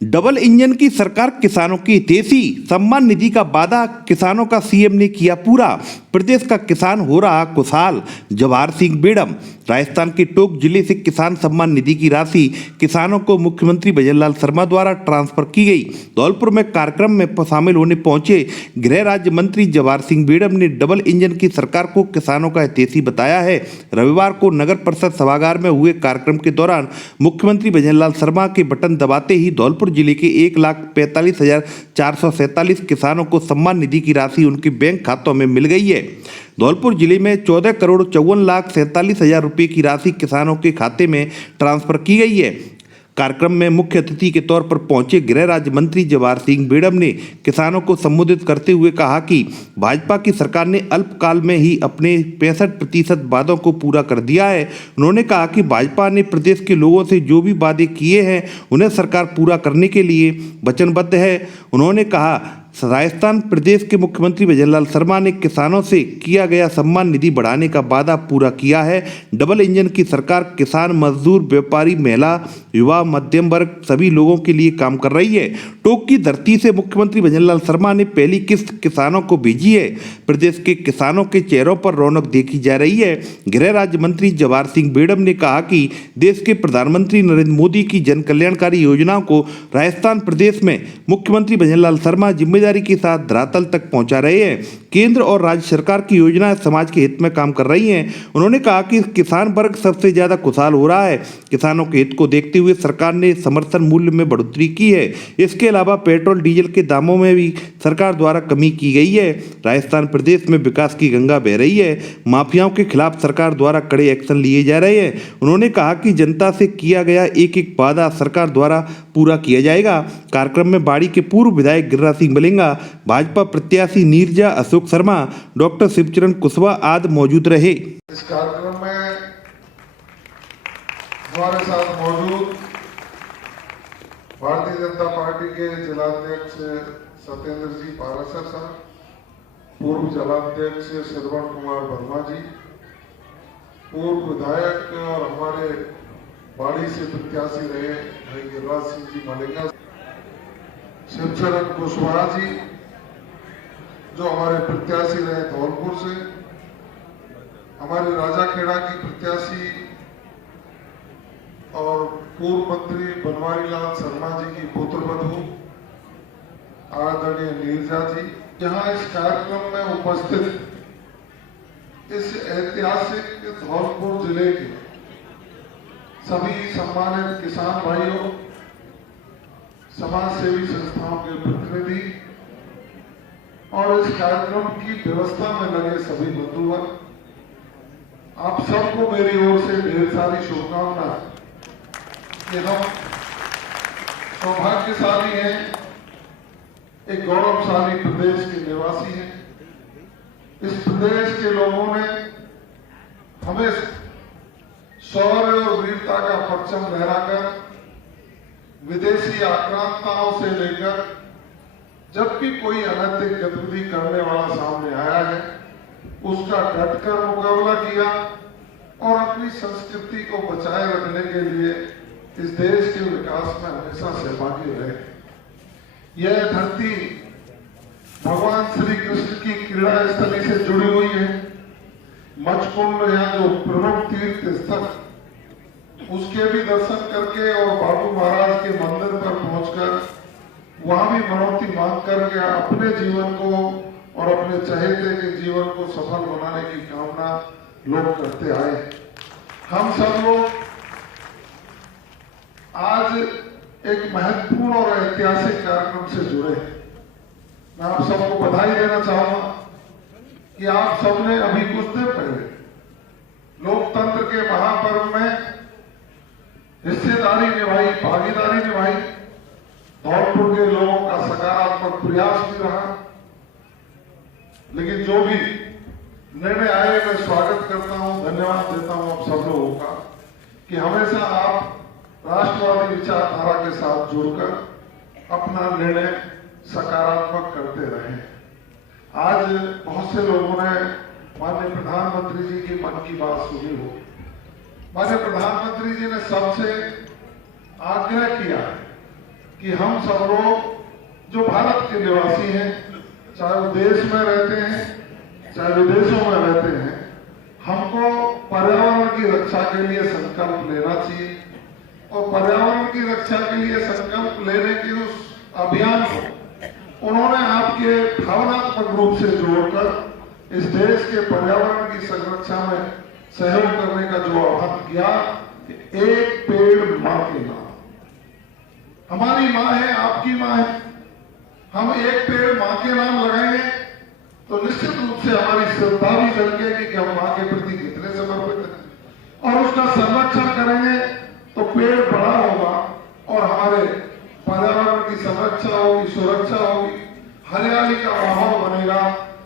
Double engine की सरकार किसानों की हितैषी, सम्मान निधि का वादा किसानों का सीएम ने किया पूरा। प्रदेश का किसान हो रहा खुशहाल। जवाहर सिंह बेड़म। राजस्थान के टोंक जिले से किसान सम्मान निधि की राशि किसानों को मुख्यमंत्री भजनलाल शर्मा द्वारा ट्रांसफर की गई। धौलपुर में कार्यक्रम में शामिल होने पहुंचे गृह राज्य मंत्री जवाहर सिंह बेड़म ने डबल इंजन की सरकार को किसानों का हितैषी बताया है। रविवार को नगर परिषद सभागार में हुए कार्यक्रम के दौरान मुख्यमंत्री भजनलाल शर्मा के बटन दबाते ही धौलपुर जिले के 1,45,447 किसानों को सम्मान निधि की राशि उनके बैंक खातों में मिल गई है। धौलपुर जिले में 14,54,47,000 रुपये की राशि किसानों के खाते में ट्रांसफर की गई है। कार्यक्रम में मुख्य अतिथि के तौर पर पहुंचे गृह राज्य मंत्री जवाहर सिंह बेड़म ने किसानों को संबोधित करते हुए कहा कि भाजपा की सरकार ने अल्पकाल में ही अपने 65% वादों को पूरा कर दिया है। उन्होंने कहा कि भाजपा ने प्रदेश के लोगों से जो भी वादे किए हैं उन्हें सरकार पूरा करने के लिए वचनबद्ध है। उन्होंने कहा राजस्थान प्रदेश के मुख्यमंत्री भजनलाल शर्मा ने किसानों से किया गया सम्मान निधि बढ़ाने का वादा पूरा किया है। डबल इंजन की सरकार किसान, मजदूर, व्यापारी, महिला, युवा, मध्यम वर्ग सभी लोगों के लिए काम कर रही है। टोंक की धरती से मुख्यमंत्री भजनलाल शर्मा ने पहली किस्त किसानों को भेजी है। प्रदेश के किसानों के चेहरों पर रौनक देखी जा रही है। गृह राज्य मंत्री जवाहर सिंह बेड़म ने कहा कि देश के प्रधानमंत्री नरेंद्र मोदी की जन कल्याणकारी योजनाओं को राजस्थान प्रदेश में मुख्यमंत्री भजनलाल शर्मा जिम्मेदारी के साथ धरातल तक पहुंचा रहे हैं। केंद्र और राज्य सरकार की योजनाएं समाज के हित में काम कर रही हैं। उन्होंने कहा कि किसान वर्ग सबसे ज्यादा खुशहाल हो रहा है। किसानों के हित को देखते हुए सरकार ने समर्थन मूल्य में बढ़ोतरी की है। इसके अलावा पेट्रोल डीजल के दामों में भी सरकार द्वारा कमी की गई है। राजस्थान प्रदेश में विकास की गंगा बह रही है। माफियाओं के खिलाफ सरकार द्वारा कड़े एक्शन लिए जा रहे हैं। उन्होंने कहा कि जनता से किया गया एक एक वादा सरकार द्वारा पूरा किया जाएगा। कार्यक्रम में बाड़ी के पूर्व विधायक गिरिराज सिंह मलिंगा, भाजपा प्रत्याशी नीरजा, अशोक शर्मा, डॉक्टर शिवचरण कुशवाहा आदि मौजूद रहे। इस कार्यक्रम में हमारे साथ मौजूद भारतीय जनता पार्टी के जिलाध्यक्ष सत्येंद्र जी पाराशर साहब, पूर्व जिलाध्यक्ष श्रवण कुमार वर्मा जी, पूर्व विधायक और हमारे बाड़ी से प्रत्याशी रहे भाई गिरिराज सिंह जी मलिंगा, शिवचरण कुशवाहा जी जो हमारे प्रत्याशी रहे धौलपुर से, हमारे राजाखेड़ा की प्रत्याशी और पूर्व मंत्री बनवारी लाल शर्मा जी की पुत्रवधू आदरणीय नीरजा जी, यहाँ इस कार्यक्रम में उपस्थित इस ऐतिहासिक धौलपुर जिले के सभी सम्मानित किसान भाइयों, समाज सेवी संस्थाओं के प्रतिनिधि और इस कार्यक्रम की व्यवस्था में लगे सभी बंधुवर, आप सबको मेरी ओर से ढेर सारी शुभकामनाएं कि हम सौभाग्यशाली हैं, एक गौरवशाली प्रदेश के निवासी हैं। इस प्रदेश के लोगों ने हमें शौर्य और वीरता का परचम लहराकर विदेशी आक्रांताओं से लेकर जब भी कोई अनैतिक गतिविधि करने वाला सामने आया है उसका डटकर मुकाबला किया और अपनी संस्कृति को बचाए रखने के लिए इस देश के विकास में हमेशा सहभागी रहे। यह धरती भगवान श्री कृष्ण की क्रीड़ा स्थली से जुड़ी हुई है। मचकुंड यहाँ जो प्रमुख तीर्थ स्थल उसके भी दर्शन करके और बाबू महाराज के मंदिर पर पहुंचकर वहां भी मनौती मांग करके अपने जीवन को और अपने चहेते के जीवन को सफल बनाने की कामना लोग करते आए। हम सब लोग आज एक महत्वपूर्ण और ऐतिहासिक कार्यक्रम से जुड़े हैं। मैं आप सबको बधाई देना चाहूंगा कि आप सबने अभी कुछ देर पहले लोकतंत्र के महापर्व में हिस्सेदारी निभाई, भागीदारी निभाई। धौलपुर के लोगों का सकारात्मक प्रयास भी रहा, लेकिन जो भी निर्णय आए मैं स्वागत करता हूं, धन्यवाद देता हूं आप सब लोगों का कि हमेशा आप राष्ट्रवादी विचारधारा के साथ जुड़कर अपना निर्णय सकारात्मक करते रहे। आज बहुत से लोगों ने माननीय प्रधानमंत्री जी की मन की बात सुनी हो। माननीय प्रधानमंत्री जी ने सबसे आग्रह किया कि हम सब लोग जो भारत के निवासी हैं, चाहे वो देश में रहते हैं चाहे विदेशों में रहते हैं, हमको पर्यावरण की रक्षा के लिए संकल्प लेना चाहिए। और पर्यावरण की रक्षा के लिए संकल्प लेने के उस अभियान को उन्होंने आपके भावनात्मक रूप से जोड़कर इस देश के पर्यावरण की संरक्षा में सहयोग करने का जो आह्वान किया, एक पेड़ मां के नाम। हमारी मां है, आपकी मां है। हम एक पेड़ मां के नाम लगाएंगे तो निश्चित रूप से हमारी श्रद्धा भी जगेगी कि हम मां के प्रति कितने समर्पित हैं, और उसका संरक्षण करेंगे तो पेड़ बड़ा होगा और हमारे पर्यावरण की संरक्षा होगी, सुरक्षा होगी, हरियाली का माहौल बनेगा।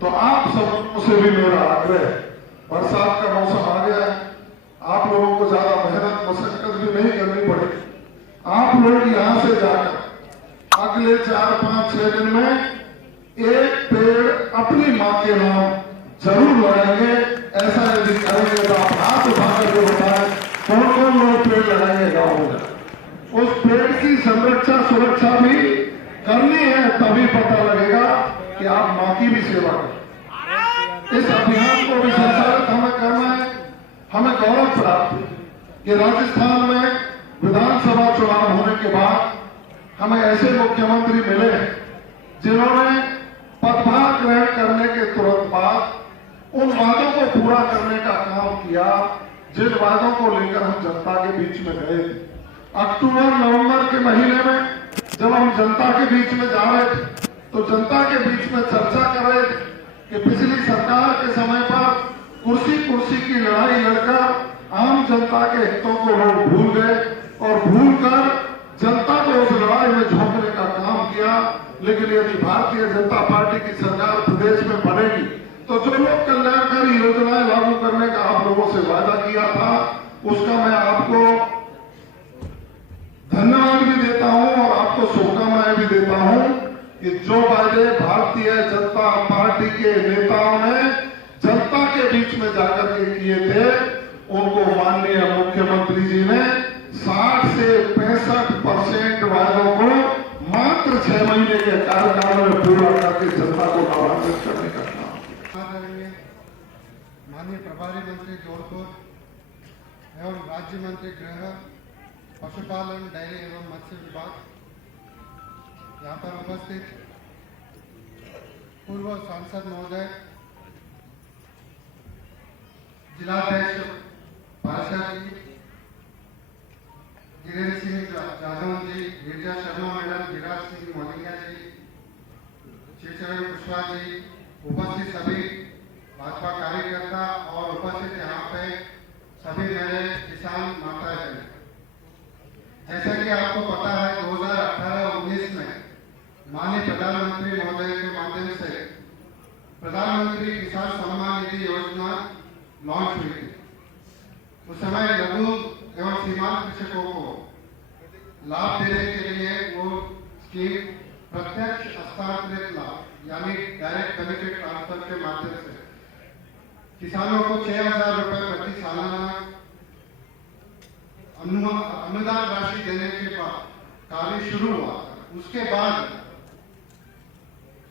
तो आप सबों से भी मेरा आग्रह है, बरसात का मौसम आ गया है, आप लोगों को ज्यादा मेहनत मशक्कत भी नहीं करनी पड़ेगी। आप लोग यहां से जाकर अगले 4, 5, 6 दिन में एक पेड़ अपनी मां के नाम जरूर लगाएंगे। ऐसा यदि करेंगे तो आप हाथ उठाकर के बताएं कौन कौन लोग पेड़ लगाएंगे गाँव में। उस पेड़ की संरक्षा सुरक्षा भी करनी है, तभी पता लगेगा कि आप मां की भी सेवा करें। इस अभियान को भी संचालित हमें करना है। हमें गौरव प्राप्त है कि राजस्थान में विधानसभा चुनाव होने के बाद हमें ऐसे मुख्यमंत्री मिले जिन्होंने पदभार ग्रहण करने के तुरंत बाद उन वादों को पूरा करने का काम किया जिन वादों को लेकर हम जनता के बीच में गए थे। अक्टूबर नवंबर के महीने में जब हम जनता के बीच में जा रहे थे तो जनता के बीच में चर्चा कर रहे थे कि पिछली सरकार के समय पर कुर्सी की लड़ाई लड़कर आम जनता के हितों को लोग भूल गए और भूलकर जनता को उस लड़ाई में झोंकने का काम किया। लेकिन यदि भारतीय जनता पार्टी की सरकार प्रदेश में बनेगी तो जो लोग कल्याणकारी योजनाएं लागू करने का आप लोगों से वादा किया था, उसका मैं आपको धन्यवाद भी देता हूं और आपको शुभकामनाएं भी देता हूं कि जो वादे भारतीय जनता पार्टी के नेताओं ने जनता के बीच में जाकर के किए थे, उनको माननीय मुख्यमंत्री जी ने 60 से 65% वादों को मात्र 6 महीने के कार्यकाल में पूरा करके जनता को लाभान्वित करने का काम। माननीय प्रभारी मंत्री जौनपुर एवं राज्य मंत्री गृह, पशुपालन, डेयरी एवं मत्स्य विभाग, यहाँ पर उपस्थित पूर्व सांसद महोदय, जिलाध्यक्ष पाशा जी, गिरीश सिंह जादव जी, गिरिजा शर्मा मैडम, विराज सिंह मोलिया जी, शिवचरण कुशवाहा जी, उपस्थित सभी भाजपा कार्यकर्ता और उपस्थित यहाँ पे सभी मेरे किसान माता बहन। जैसा कि आपको पता है 2018-19 में माननीय प्रधानमंत्री महोदय के माध्यम से प्रधानमंत्री किसान सम्मान निधि योजना लॉन्च हुई थी। उस समय लघु एवं सीमांत कृषकों को लाभ देने के लिए वो स्कीम प्रत्यक्ष हस्तांतरित लाभ यानी डायरेक्ट बेनिफिट ट्रांसफर के माध्यम से किसानों को 6,000 रुपए प्रति सालाना अनुदान राशि देने के बाद कार्य शुरू हुआ। उसके बाद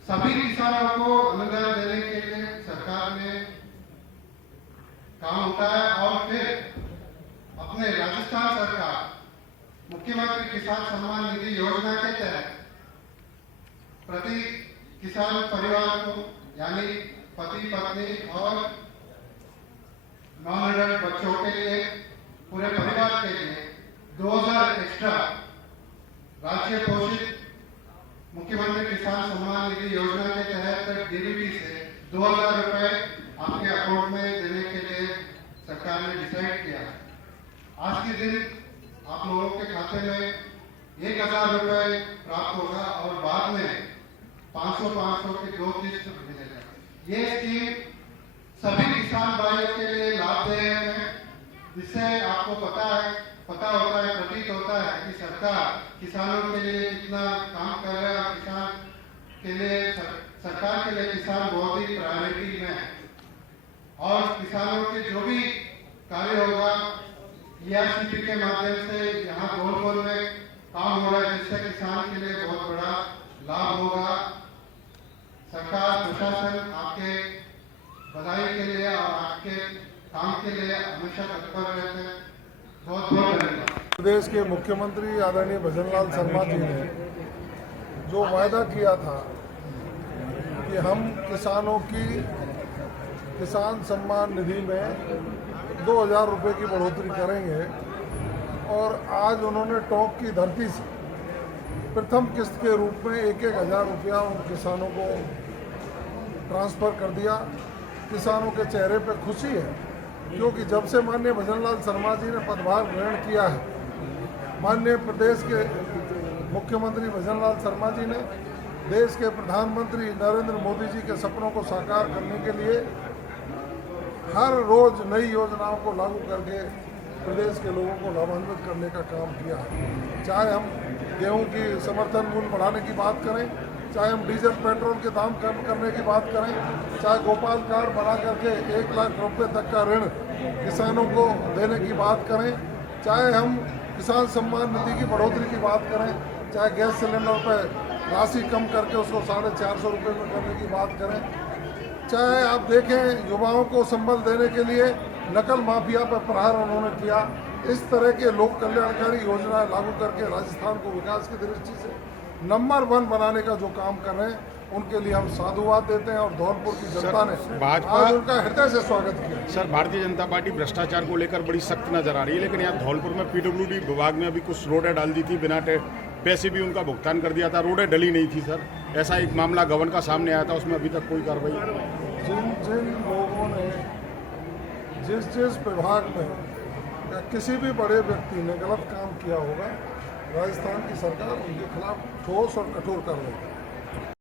सभी किसानों को अनुदान देने के लिए सरकार ने काम उठाया और फिर अपने राजस्थान सरकार मुख्यमंत्री किसान सम्मान निधि योजना के तहत प्रति किसान परिवार को यानी पति पत्नी और नॉन एडल्ट बच्चों के लिए पूरे परिवार के लिए 2,000 एक्स्ट्रा राज्य पोषित मुख्यमंत्री किसान सम्मान निधि योजना के तहत डीबीटी से 2,000 रुपए आपके अकाउंट में देने के लिए सरकार ने डिसाइड किया। आज के दिन आप लोगों के खाते में 1,000 रुपए प्राप्त होगा और बाद में 500 की 2 किस्त मिलेगा। ये स्कीम सभी किसान भाइयों के लिए लाभदायक है, जिससे आपको पता होता है, प्रतीत होता है कि सरकार किसानों के लिए कितना काम कर रहा है और किसान के लिए सरकार के लिए किसान बहुत ही प्रायोरिटी में है। और किसानों के जो भी कार्य होगा ERCP के माध्यम से यहाँ गोलकोल में काम हो रहा है जिससे किसान के लिए बहुत बड़ा लाभ होगा। सरकार प्रशासन आपके बधाई के लिए और आपके काम के लिए हमेशा तत्पर रहते हैं। बहुत बहुत धन्यवाद। प्रदेश के मुख्यमंत्री आदरणीय भजनलाल शर्मा जी ने जो वायदा किया था कि हम किसानों की किसान सम्मान निधि में 2,000 रुपये की बढ़ोतरी करेंगे, और आज उन्होंने टोंक की धरती से प्रथम किस्त के रूप में 1,000 रुपया उन किसानों को ट्रांसफ़र कर दिया। किसानों के चेहरे पे खुशी है, क्योंकि जब से माननीय भजनलाल शर्मा जी ने पदभार ग्रहण किया है, माननीय प्रदेश के मुख्यमंत्री भजनलाल शर्मा जी ने देश के प्रधानमंत्री नरेंद्र मोदी जी के सपनों को साकार करने के लिए हर रोज नई योजनाओं को लागू करके प्रदेश के लोगों को लाभान्वित करने का काम किया है। चाहे हम गेहूं की समर्थन मूल्य बढ़ाने की बात करें, चाहे हम डीजल पेट्रोल के दाम कम करने की बात करें, चाहे गोपाल कार्ड बना करके 1 लाख रुपए तक का ऋण किसानों को देने की बात करें, चाहे हम किसान सम्मान निधि की बढ़ोतरी की बात करें, चाहे गैस सिलेंडर पर राशि कम करके उसको 450 रुपये में करने की बात करें, चाहे आप देखें युवाओं को संबल देने के लिए नकल माफिया पर प्रहार उन्होंने किया। इस तरह के लोक कल्याणकारी योजनाएं लागू करके राजस्थान को विकास की दृष्टि से नंबर 1 बनाने का जो काम कर रहे हैं, उनके लिए हम साधुवाद देते हैं। और धौलपुर की जनता ने आज उनका हृदय से स्वागत किया। सर, भारतीय जनता पार्टी भ्रष्टाचार को लेकर बड़ी सख्त नजर आ रही है, लेकिन यहाँ धौलपुर में पीडब्ल्यूडी विभाग में अभी कुछ रोडें डाल दी थी, बिना पैसे भी उनका भुगतान कर दिया था, रोडें डली नहीं थी। सर, ऐसा एक मामला गवन का सामने आया था, उसमें अभी तक कोई कार्रवाई। जिन लोगों ने जिस विभाग में या किसी भी बड़े व्यक्ति ने गलत काम किया होगा, राजस्थान की सरकार उनके खिलाफ ठोस और कठोर कार्रवाई करेगी।